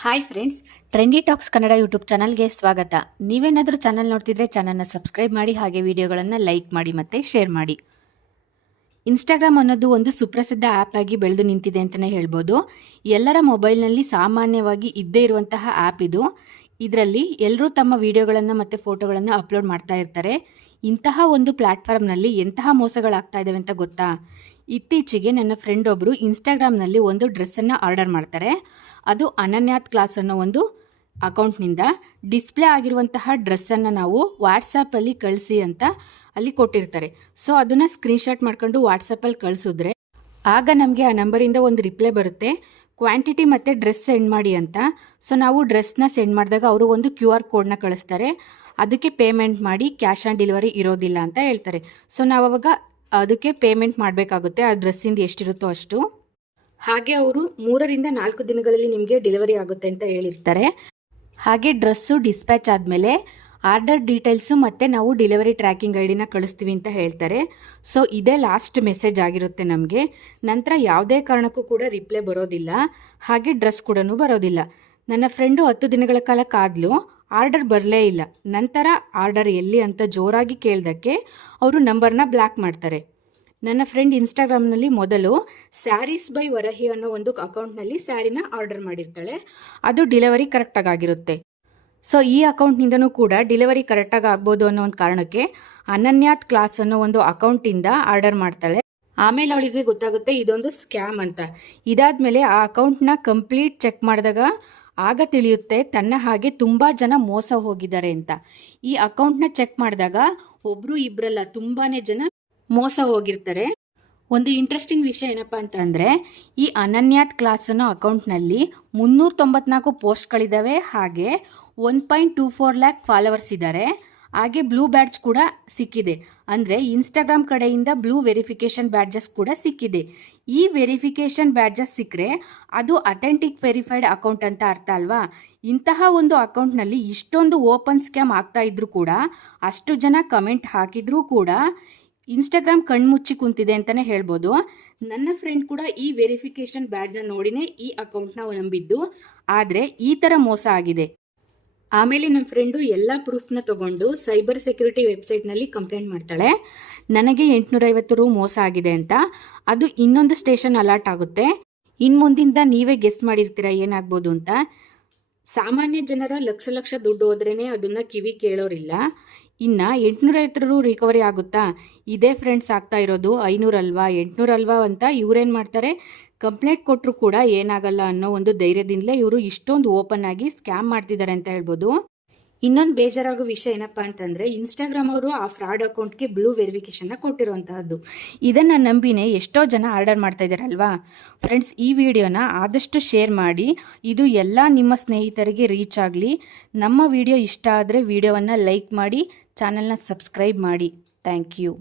Hi friends trendy talks Kannada YouTube ಚಾನಲ್ಗೆ ಸ್ವಾಗತ. ನೀವೇನಾದರೂ ಚಾನಲ್ ನೋಡ್ತಿದ್ರೆ ಚಾನಲ್ನ ಸಬ್ಸ್ಕ್ರೈಬ್ ಮಾಡಿ, ಹಾಗೆ ವಿಡಿಯೋಗಳನ್ನು ಲೈಕ್ ಮಾಡಿ ಮತ್ತು ಶೇರ್ ಮಾಡಿ. ಇನ್ಸ್ಟಾಗ್ರಾಮ್ ಅನ್ನೋದು ಒಂದು ಸುಪ್ರಸಿದ್ಧ ಆ್ಯಪ್ ಆಗಿ ಬೆಳೆದು ನಿಂತಿದೆ ಅಂತಲೇ ಹೇಳ್ಬೋದು. ಎಲ್ಲರ ಮೊಬೈಲ್ನಲ್ಲಿ ಸಾಮಾನ್ಯವಾಗಿ ಇದ್ದೇ ಇರುವಂತಹ ಆ್ಯಪ್ ಇದು. ಇದರಲ್ಲಿ ಎಲ್ಲರೂ ತಮ್ಮ ವಿಡಿಯೋಗಳನ್ನು ಮತ್ತು ಫೋಟೋಗಳನ್ನು ಅಪ್ಲೋಡ್ ಮಾಡ್ತಾ ಇರ್ತಾರೆ. ಇಂತಹ ಒಂದು ಪ್ಲ್ಯಾಟ್ಫಾರ್ಮ್ನಲ್ಲಿ ಎಂತಹ ಮೋಸಗಳಾಗ್ತಾ ಇದ್ದಾವೆ ಅಂತ ಗೊತ್ತಾ? ಇತ್ತೀಚೆಗೆ ನನ್ನ ಫ್ರೆಂಡ್ ಒಬ್ಬರು ಇನ್ಸ್ಟಾಗ್ರಾಮ್ನಲ್ಲಿ ಒಂದು ಡ್ರೆಸ್ಸನ್ನು ಆರ್ಡರ್ ಮಾಡ್ತಾರೆ. ಅದು ಅನನ್ಯಾತ್ ಕ್ಲಾಸ್ ಅನ್ನೋ ಒಂದು ಅಕೌಂಟ್ನಿಂದ. ಡಿಸ್ಪ್ಲೇ ಆಗಿರುವಂತಹ ಡ್ರೆಸ್ಸನ್ನು ನಾವು ವಾಟ್ಸಪ್ಪಲ್ಲಿ ಕಳಿಸಿ ಅಂತ ಅಲ್ಲಿ ಕೊಟ್ಟಿರ್ತಾರೆ. ಸೊ ಅದನ್ನು ಸ್ಕ್ರೀನ್ಶಾಟ್ ಮಾಡ್ಕೊಂಡು ವಾಟ್ಸಪ್ಪಲ್ಲಿ ಕಳಿಸಿದ್ರೆ ಆಗ ನಮಗೆ ಆ ನಂಬರಿಂದ ಒಂದು ರಿಪ್ಲೈ ಬರುತ್ತೆ. ಕ್ವಾಂಟಿಟಿ ಮತ್ತು ಡ್ರೆಸ್ ಸೆಂಡ್ ಮಾಡಿ ಅಂತ. ಸೊ ನಾವು ಡ್ರೆಸ್ನ ಸೆಂಡ್ ಮಾಡಿದಾಗ ಅವರು ಒಂದು ಕ್ಯೂ ಆರ್ ಕೋಡ್ನ ಕಳಿಸ್ತಾರೆ. ಅದಕ್ಕೆ ಪೇಮೆಂಟ್ ಮಾಡಿ ಕ್ಯಾಶ್ ಆನ್ ಡೆಲಿವರಿ ಇರೋದಿಲ್ಲ ಅಂತ ಹೇಳ್ತಾರೆ. ಸೊ ನಾವು ಅವಾಗ ಅದಕ್ಕೆ ಪೇಮೆಂಟ್ ಮಾಡಬೇಕಾಗುತ್ತೆ, ಆ ಡ್ರೆಸ್ಸಿಂದ ಎಷ್ಟಿರುತ್ತೋ ಅಷ್ಟು. ಹಾಗೆ ಅವರು ಮೂರರಿಂದ ನಾಲ್ಕು ದಿನಗಳಲ್ಲಿ ನಿಮಗೆ ಡೆಲಿವರಿ ಆಗುತ್ತೆ ಅಂತ ಹೇಳಿರ್ತಾರೆ. ಹಾಗೆ ಡ್ರೆಸ್ಸು ಡಿಸ್ಪ್ಯಾಚ್ ಆದಮೇಲೆ ಆರ್ಡರ್ ಡೀಟೇಲ್ಸು ಮತ್ತು ನಾವು ಡೆಲಿವರಿ ಟ್ರ್ಯಾಕಿಂಗ್ ಐಡಿನ ಕಳಿಸ್ತೀವಿ ಅಂತ ಹೇಳ್ತಾರೆ. ಸೊ ಇದೇ ಲಾಸ್ಟ್ ಮೆಸೇಜ್ ಆಗಿರುತ್ತೆ ನಮಗೆ. ನಂತರ ಯಾವುದೇ ಕಾರಣಕ್ಕೂ ಕೂಡ ರಿಪ್ಲೈ ಬರೋದಿಲ್ಲ. ಹಾಗೆ ಡ್ರೆಸ್ ಕೂಡ ಬರೋದಿಲ್ಲ. ನನ್ನ ಫ್ರೆಂಡು ಹತ್ತು ದಿನಗಳ ಕಾಲ ಕಾದ್ಲು. ಆರ್ಡರ್ ಬರಲೇ ಇಲ್ಲ. ನಂತರ ಆರ್ಡರ್ ಎಲ್ಲಿ ಅಂತ ಜೋರಾಗಿ ಕೇಳ್ದಕ್ಕೆ ಅವರು ನಂಬರ್ನ ಬ್ಲ್ಯಾಕ್ ಮಾಡ್ತಾರೆ. ನನ್ನ ಫ್ರೆಂಡ್ ಇನ್ಸ್ಟಾಗ್ರಾಮ್ನಲ್ಲಿ ಮೊದಲು ಸ್ಯಾರೀಸ್ ಬೈ ವರಹಿ ಅನ್ನೋ ಒಂದು ಅಕೌಂಟ್ನಲ್ಲಿ ಸ್ಯಾರಿನ ಆರ್ಡರ್ ಮಾಡಿರ್ತಾಳೆ. ಅದು ಡಿಲೆವರಿ ಕರೆಕ್ಟಾಗಿ ಆಗಿರುತ್ತೆ ಸೊ, ಈ ಅಕೌಂಟ್ನಿಂದನೂ ಕೂಡ ಡಿಲೆವರಿ ಕರೆಕ್ಟಾಗಿ ಆಗ್ಬೋದು ಅನ್ನೋ ಒಂದು ಕಾರಣಕ್ಕೆ ಅನನ್ಯಾತ್ ಕ್ಲಾಸ್ ಅನ್ನೋ ಒಂದು ಅಕೌಂಟಿಂದ ಆರ್ಡರ್ ಮಾಡ್ತಾಳೆ. ಆಮೇಲೆ ಅವಳಿಗೆ ಗೊತ್ತಾಗುತ್ತೆ ಇದೊಂದು ಸ್ಕ್ಯಾಮ್ ಅಂತ. ಇದಾದ ಮೇಲೆ ಆ ಅಕೌಂಟ್ನ ಕಂಪ್ಲೀಟ್ ಚೆಕ್ ಮಾಡಿದಾಗ ಆಗ ತಿಳಿಯುತ್ತೆ ತನ್ನ ಹಾಗೆ ತುಂಬ ಜನ ಮೋಸ ಹೋಗಿದ್ದಾರೆ ಅಂತ. ಈ ಅಕೌಂಟ್ನ ಚೆಕ್ ಮಾಡಿದಾಗ ಒಬ್ರು ಇಬ್ರಲ್ಲ ತುಂಬಾನೇ ಜನ ಮೋಸ ಹೋಗಿರ್ತಾರೆ. ಒಂದು ಇಂಟ್ರೆಸ್ಟಿಂಗ್ ವಿಷಯ ಏನಪ್ಪ ಅಂತಂದರೆ ಈ ಅನನ್ಯಾತ್ ಕ್ಲಾಸ್ ಅನ್ನೋ ಅಕೌಂಟ್ನಲ್ಲಿ ಮುನ್ನೂರ ತೊಂಬತ್ನಾಲ್ಕು ಪೋಸ್ಟ್ಗಳಿದ್ದಾವೆ ಹಾಗೆ one point two four lakh followers ಇದ್ದಾರೆ ಹಾಗೆ ಬ್ಲೂ ಬ್ಯಾಡ್ಜ್ ಕೂಡ ಸಿಕ್ಕಿದೆ. ಅಂದರೆ ಇನ್ಸ್ಟಾಗ್ರಾಮ್ ಕಡೆಯಿಂದ ಬ್ಲೂ ವೆರಿಫಿಕೇಷನ್ ಬ್ಯಾಡ್ಜಸ್ ಕೂಡ ಸಿಕ್ಕಿದೆ. ಈ ವೆರಿಫಿಕೇಷನ್ ಬ್ಯಾಡ್ಜಸ್ ಸಿಕ್ಕರೆ ಅದು ಅಥೆಂಟಿಕ್ ವೆರಿಫೈಡ್ ಅಕೌಂಟ್ ಅಂತ ಅರ್ಥ ಅಲ್ವಾ? ಇಂತಹ ಒಂದು ಅಕೌಂಟ್ನಲ್ಲಿ ಇಷ್ಟೊಂದು ಓಪನ್ ಸ್ಕ್ಯಾಮ್ ಆಗ್ತಾ ಇದ್ರೂ ಕೂಡ, ಅಷ್ಟು ಜನ ಕಮೆಂಟ್ ಹಾಕಿದ್ರೂ ಕೂಡ ಇನ್ಸ್ಟಾಗ್ರಾಮ್ ಕಣ್ಮುಚ್ಚಿ ಕುಂತಿದೆ ಅಂತಲೇ ಹೇಳ್ಬೋದು. ನನ್ನ ಫ್ರೆಂಡ್ ಕೂಡ ಈ ವೆರಿಫಿಕೇಷನ್ ಬ್ಯಾಡ್ಜನ್ನು ನೋಡಿನೇ ಈ ಅಕೌಂಟ್ನ ನಂಬಿದ್ದು. ಆದರೆ ಈ ಥರ ಮೋಸ ಆಗಿದೆ. ಆಮೇಲೆ ನನ್ನ ಫ್ರೆಂಡು ಎಲ್ಲ ಪ್ರೂಫ್ನ ತಗೊಂಡು ಸೈಬರ್ ಸೆಕ್ಯೂರಿಟಿ ವೆಬ್ಸೈಟ್ನಲ್ಲಿ ಕಂಪ್ಲೇಂಟ್ ಮಾಡ್ತಾಳೆ. ನನಗೆ ಎಂಟುನೂರೈವತ್ತು ರೂ ಮೋಸ ಆಗಿದೆ ಅಂತ. ಅದು ಇನ್ನೊಂದು ಸ್ಟೇಷನ್ ಅಲರ್ಟ್ ಆಗುತ್ತೆ. ಇನ್ನು ಮುಂದಿಂದ ನೀವೇ ಗೆಸ್ ಮಾಡಿರ್ತೀರಾ ಏನಾಗ್ಬೋದು ಅಂತ. ಸಾಮಾನ್ಯ ಜನರ ಲಕ್ಷ ಲಕ್ಷ ದುಡ್ಡು ಹೋದ್ರೇ ಅದನ್ನು ಕಿವಿ ಕೇಳೋರಿಲ್ಲ. ಇನ್ನು ಎಂಟುನೂರೈವತ್ತು ರೂ ರಿಕವರಿ ಆಗುತ್ತಾ? ಇದೇ ಫ್ರೆಂಡ್ಸ್ ಆಗ್ತಾ ಇರೋದು ಐನೂರಲ್ವಾ? ಎಂಟುನೂರಲ್ವಾ ಅಂತ ಇವ್ರೇನು ಮಾಡ್ತಾರೆ? ಕಂಪ್ಲೇಂಟ್ ಕೊಟ್ಟರು ಕೂಡ ಏನಾಗಲ್ಲ ಅನ್ನೋ ಒಂದು ಧೈರ್ಯದಿಂದಲೇ ಇವರು ಇಷ್ಟೊಂದು ಓಪನ್ ಆಗಿ ಸ್ಕ್ಯಾಮ್ ಮಾಡ್ತಿದ್ದಾರೆ ಅಂತ ಹೇಳ್ಬೋದು. ಇನ್ನೊಂದು ಬೇಜಾರಾಗೋ ವಿಷಯ ಏನಪ್ಪ ಅಂತಂದರೆ ಇನ್ಸ್ಟಾಗ್ರಾಮ್ ಅವರು ಆ ಫ್ರಾಡ್ ಅಕೌಂಟ್ಗೆ ಬ್ಲೂ ವೆರಿಫಿಕೇಷನ್ನ ಕೊಟ್ಟಿರುವಂತಹದ್ದು ಇದನ್ನು ನಂಬಿನೇ ಎಷ್ಟೋ ಜನ ಆರ್ಡರ್ ಮಾಡ್ತಾ ಇದ್ದಾರಲ್ವಾ ಫ್ರೆಂಡ್ಸ್ ಈ ವಿಡಿಯೋನ ಆದಷ್ಟು ಶೇರ್ ಮಾಡಿ, ಇದು ಎಲ್ಲ ನಿಮ್ಮ ಸ್ನೇಹಿತರಿಗೆ ರೀಚ್ ಆಗಲಿ. ನಮ್ಮ ವಿಡಿಯೋ ಇಷ್ಟ ಆದರೆ ವಿಡಿಯೋವನ್ನು ಲೈಕ್ ಮಾಡಿ ಚಾನಲ್ನ ಸಬ್ಸ್ಕ್ರೈಬ್ ಮಾಡಿ. Thank you